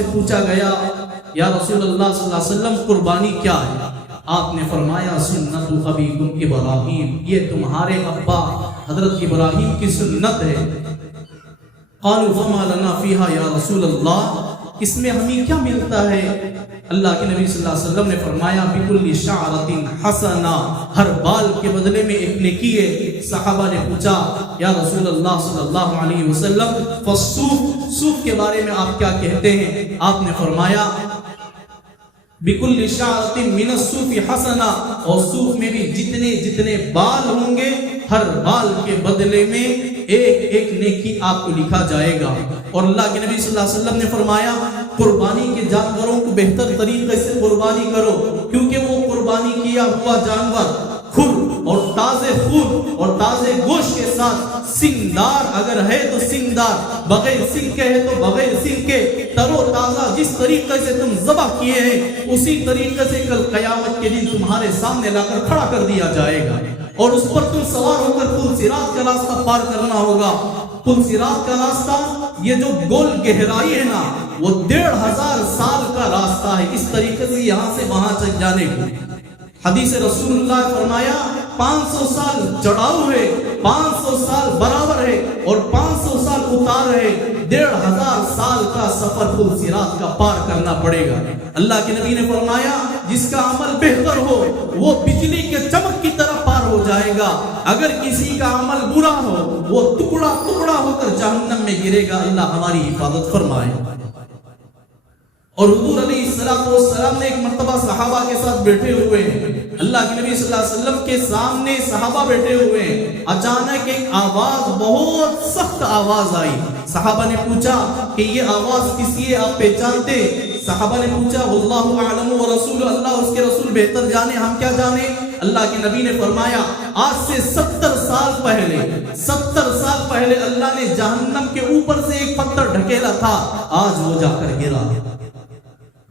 سے پوچھا گیا یا رسول اللہ صلی اللہ علیہ وسلم قربانی کیا ہے؟ آپ نے فرمایا سنت ابیکم ابراہیم، یہ تمہارے ابا حضرت ابراہیم کی سنت ہے۔ قالوا فما لنا فیہا یا رسول اللہ، اس میں ہمیں کیا ملتا ہے؟ اللہ کے نبی صلی اللہ علیہ وسلم نے فرمایا بکل شعرۃ حسنہ، ہر بال کے بدلے میں ایک نیکی ہے۔ صحابہ نے پوچھا یا رسول اللہ صلی اللہ علیہ وسلم فالصوف، صوف کے بارے میں آپ کیا کہتے ہیں؟ آپ نے فرمایا بکل شعرۃ من الصوف حسنہ، اور صوف میں بھی جتنے جتنے بال ہوں گے ہر بال کے بدلے میں ایک ایک نیکی آپ کو لکھا جائے گا۔ اور اللہ کے نبی صلی اللہ علیہ وسلم نے فرمایا قربانی کے جانوروں کو بہتر طریقے سے قربانی کرو، کیونکہ وہ قربانی کیا ہوا جانور کھر اور تازے خون اور تازے گوشت کے ساتھ سنگدار اگر ہے تو سنگدار، بغیر سنگ کے ہے تو بغیر سنگ کے، تر و تازہ جس طریقے سے تم ذبح کیے ہیں اسی طریقے سے کل قیامت کے دن تمہارے سامنے لا کر کھڑا کر دیا جائے گا، اور اس پر تم سوار ہو کر پل صراط کا راستہ پار کرنا ہوگا۔ پل صراط کا راستہ یہ جو گول گہرائی ہے نا، وہ 1500 سال کا راستہ ہے، اس طریقے سے یہاں سے وہاں تک جانے کو۔ حدیث رسول اللہ فرمایا 500 سال چڑھاؤ ہے، 500 سال برابر ہے، اور 500 سال اتار ہے، 1500 سال کا سفر پل صراط کا پار کرنا پڑے گا۔ اللہ کے نبی نے فرمایا جس کا عمل بہتر ہو وہ بجلی کے چمک کی طرح پار ہو جائے گا، اگر کسی کا عمل برا ہو وہ ٹکڑا ٹکڑا ہو کر جہنم میں گرے گا۔ اللہ ہماری حفاظت فرمائے۔ اور حضور علیہ السلام نے ایک مرتبہ صحابہ کے ساتھ بیٹھے ہوئے ہیں، اللہ کے نبی صلی اللہ علیہ وسلم کے سامنے صحابہ بیٹھے ہوئے ہیں، اچانک ایک آواز، بہت سخت آواز آئی۔ صحابہ نے پوچھا کہ یہ آواز کس کی ہے، آپ پہچانتے؟ صحابہ نے پوچھا واللہ اعلم ورسول، اللہ اور اس کے رسول بہتر جانے، ہم کیا جانے؟ اللہ کے نبی نے فرمایا آج سے 70 سال پہلے اللہ نے جہنم کے اوپر سے ایک پتھر ڈھکیلا تھا، آج وہ جا کر گرا۔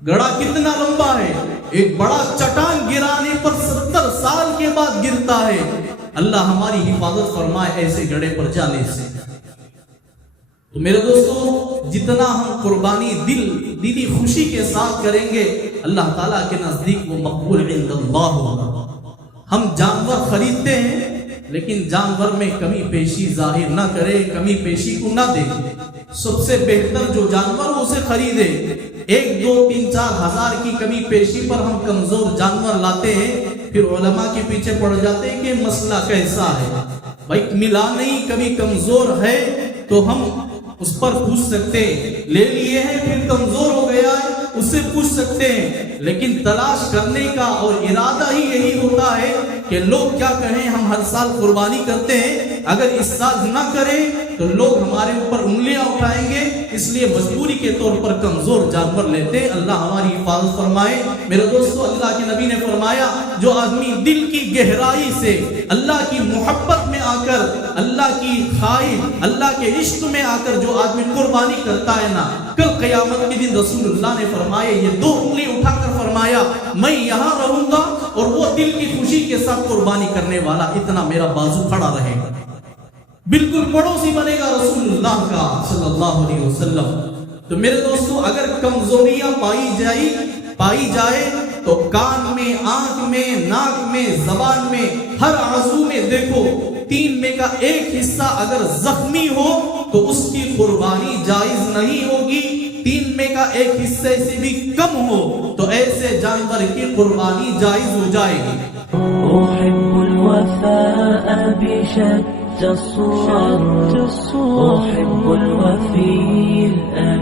گڑا کتنا لمبا ہے، ایک بڑا چٹان گرانے پر 70 سال کے بعد گرتا ہے۔ اللہ ہماری حفاظت فرمائے ایسے گڑے پر جانے سے۔ تو میرے دوستو، جتنا ہم قربانی دلی خوشی کے ساتھ کریں گے اللہ تعالیٰ کے نزدیک وہ مقبول عند اللہ ہوگا۔ ہم جانور خریدتے ہیں لیکن جانور میں کمی پیشی ظاہر نہ کرے، کمی پیشی کو نہ دے۔ سب سے بہتر جو جانور ہو اسے خریدے۔ 1 2 3 4 ہزار کی کمی پیشی پر ہم کمزور جانور لاتے ہیں، پھر علماء کے پیچھے پڑ جاتے ہیں کہ مسئلہ کیسا ہے۔ بھائی ملا نہیں، کبھی کمزور ہے تو ہم اس پر پوچھ سکتے ہیں، لے لیے ہیں پھر کمزور ہو گیا ہے اس سے پوچھ سکتے ہیں، لیکن تلاش کرنے کا اور ارادہ ہی یہی ہوتا ہے کہ لوگ کیا کہیں، ہم ہر سال قربانی کرتے ہیں، اگر اس سال نہ کریں تو لوگ ہمارے اوپر انگلیاں اٹھائیں گے، اس لیے مجبوری کے طور پر کمزور جانور لیتے۔ اللہ ہماری حفاظت فرمائے۔ میرے دوستو، اللہ کے نبی نے فرمایا جو آدمی دل کی گہرائی سے اللہ کی محبت میں آ کر، اللہ کی خواہش، اللہ کے عشق میں آ کر جو آدمی قربانی کرتا ہے نا، کل قیامت کے دن رسول اللہ نے فرمایا، یہ 2 انگلی اٹھا کر فرمایا میں یہاں رہوں گا اور وہ دل کی خوشی کے ساتھ قربانی کرنے والا اتنا میرا بازو کھڑا رہے گا، بالکل پڑوسی بنے گا رسول اللہ کا صلی اللہ علیہ وسلم۔ تو میرے دوستو، اگر کمزوریاں پائی جائے تو کان میں، آنکھ میں، ناک میں، زبان میں، ہر عضو میں دیکھو 3 میں کا 1 حصہ اگر زخمی ہو تو اس کی قربانی جائز نہیں ہوگی، 3 میں کا 1 حصے سے بھی کم ہو تو ایسے جانور کی قربانی جائز ہو جائے گی۔ أحب الوفاء بشتى الصور، أحب الوفي الأمين